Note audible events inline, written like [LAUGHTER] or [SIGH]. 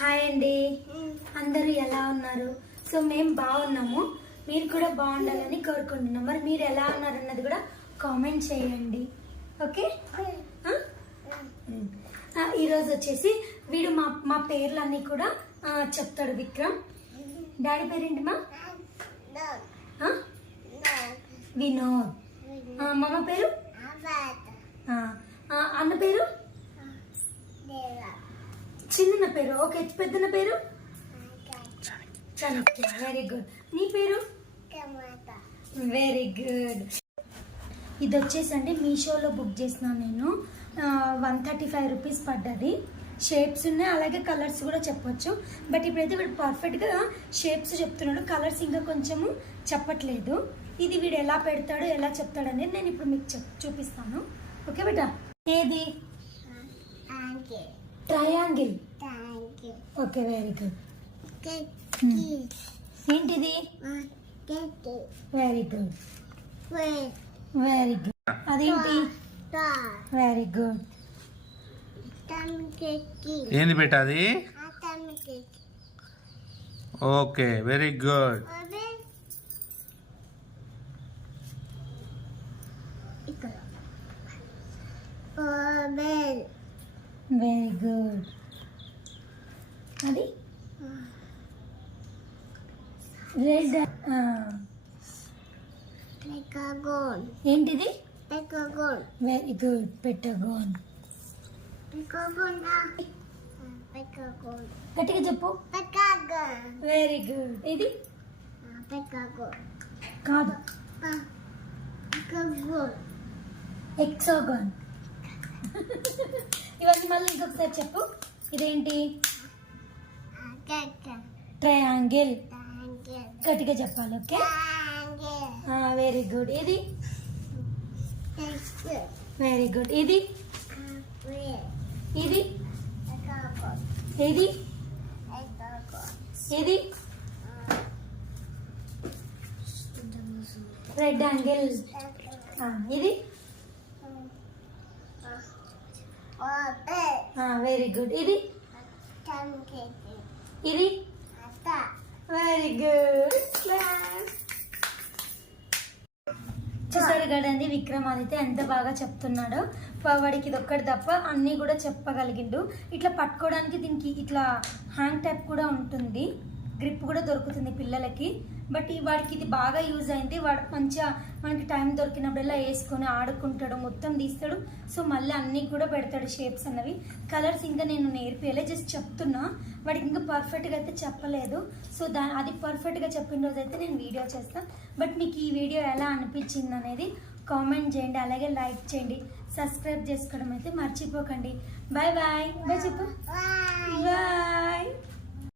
Hi అండి. అందరూ ఎలా ఉన్నారు? సో మేము బాగున్నాము. మీరు కూడా బాగుండాలని కోరుకుంటున్నాం. మరి మీరు ఎలా ఉన్నారు అన్నది కూడా కామెంట్ చేయండి. ఓకే? ఈరోజు వచ్చేసి వీడు మా మా పేర్లన్నీ కూడా చెప్తాడు విక్రమ్. డాడీ పేరేంటి మా? వినోద్. ఆ, మమ్మ పేరు ఆ, ఆ, అన్న పేరు చిన్న పేరు? ఓకే పెద్దన్న పేరు? చాణక్య వెరీ గుడ్ నీ పేరు? వెరీ గుడ్ ఇది వచ్చేసండి మీషోలో బుక్ చేసినాను నేను. వన్ థర్టీ ఫైవ్ రూపీస్ పడ్డది. షేప్స్ ఉన్నాయి అలాగే కలర్స్ కూడా చెప్పొచ్చు. బట్ ఇప్పుడైతే వీడు పర్ఫెక్ట్గా షేప్స్ చెప్తున్నాడు. కలర్స్ ఇంకా కొంచెము చెప్పట్లేదు. ఇది వీడు ఎలా పెడతాడు ఎలా చెప్తాడు అనేది నేను ఇప్పుడు మీకు చెప్ చూపిస్తాను. ఓకే బేటా ఏది? ట్రయాంగిల్ ఓకే వెరీ గుడ్ ఏంటిది? వెరీ గుడ్ వెరీ గుడ్ అదేంటి? వెరీ గుడ్ ఏంది పెట్టాది okay very good. Very good అది? రెడ్ ఏంటిది? వెరీ గుడ్ పెట్టగోన్ గట్టిగా చెప్పు. వెరీ గుడ్ ఇది? కాదు. ఎక్సోగాన్ [LAUGHS] ఇవన్నీ మళ్ళీ ఇంకొకసారి చెప్పు. ఇదేంటి? ట్రయాంగిల్ గట్టిగా చెప్పాలి ఓకే? వెరీ గుడ్ ఇది? వెరీ గుడ్ ఇది? ఇది? ఇది? ఇది? రెడ్ యాంగిల్ ఇది? వెరీ గుడ్ ఇది? ఇది? వెరీ గుడ్ క్లాస్ చూసారు కదండి విక్రమాదిత్య ఎంత బాగా చెప్తున్నాడో. వాడికి ఇది ఒక్కటి తప్ప అన్నీ కూడా చెప్పగలిగిండు. ఇట్లా పట్టుకోవడానికి దీనికి ఇట్లా హ్యాంగ్ టైప్ కూడా ఉంటుంది. గ్రిప్ కూడా దొరుకుతుంది పిల్లలకి. బట్ ఈ వాడికి ఇది బాగా యూజ్ అయింది. వాడు మంచిగా మనకి టైం దొరికినప్పుడల్లా వేసుకొని ఆడుకుంటాడు మొత్తం తీస్తాడు. సో మళ్ళీ అన్నీ కూడా పెడతాడు షేప్స్ అన్నవి. కలర్స్ ఇంకా నేను నేర్పియలే జస్ట్ చెప్తున్నా. వాడికి ఇంకా పర్ఫెక్ట్గా అయితే చెప్పలేదు. సో దా అది పర్ఫెక్ట్గా చెప్పిన రోజు అయితే నేను వీడియో చేస్తాను బట్ మీకు ఈ వీడియో ఎలా అనిపించింది అనేది కామెంట్ చేయండి. అలాగే లైక్ చేయండి. సబ్స్క్రైబ్ చేసుకోవడం అయితే మర్చిపోకండి. బాయ్ బాయ్ బాయ్ చెప్పు. బాయ్